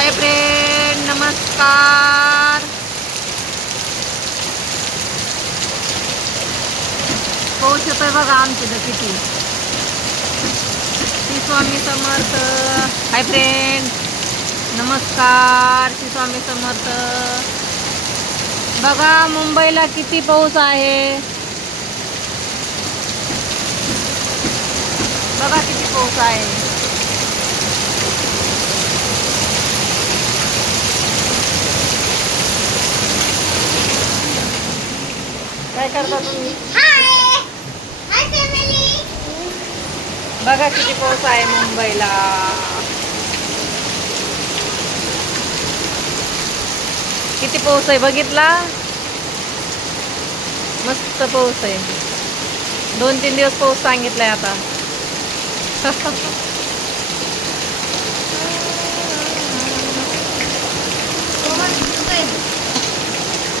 Hi friend नमस्कार. पाऊस येतोय बघा आमच्या किती. श्री स्वामी समर्थ. हाय फ्रेंड नमस्कार श्री स्वामी समर्थ. बघा मुंबईला किती पाऊस आहे. बघा किती पाऊस आहे. करता तुम्ही? बघा किती पाऊस आहे मुंबईला. किती पाऊस आहे बघितला? मस्त पाऊस आहे. दोन तीन दिवस पाऊस सांगितलाय आता.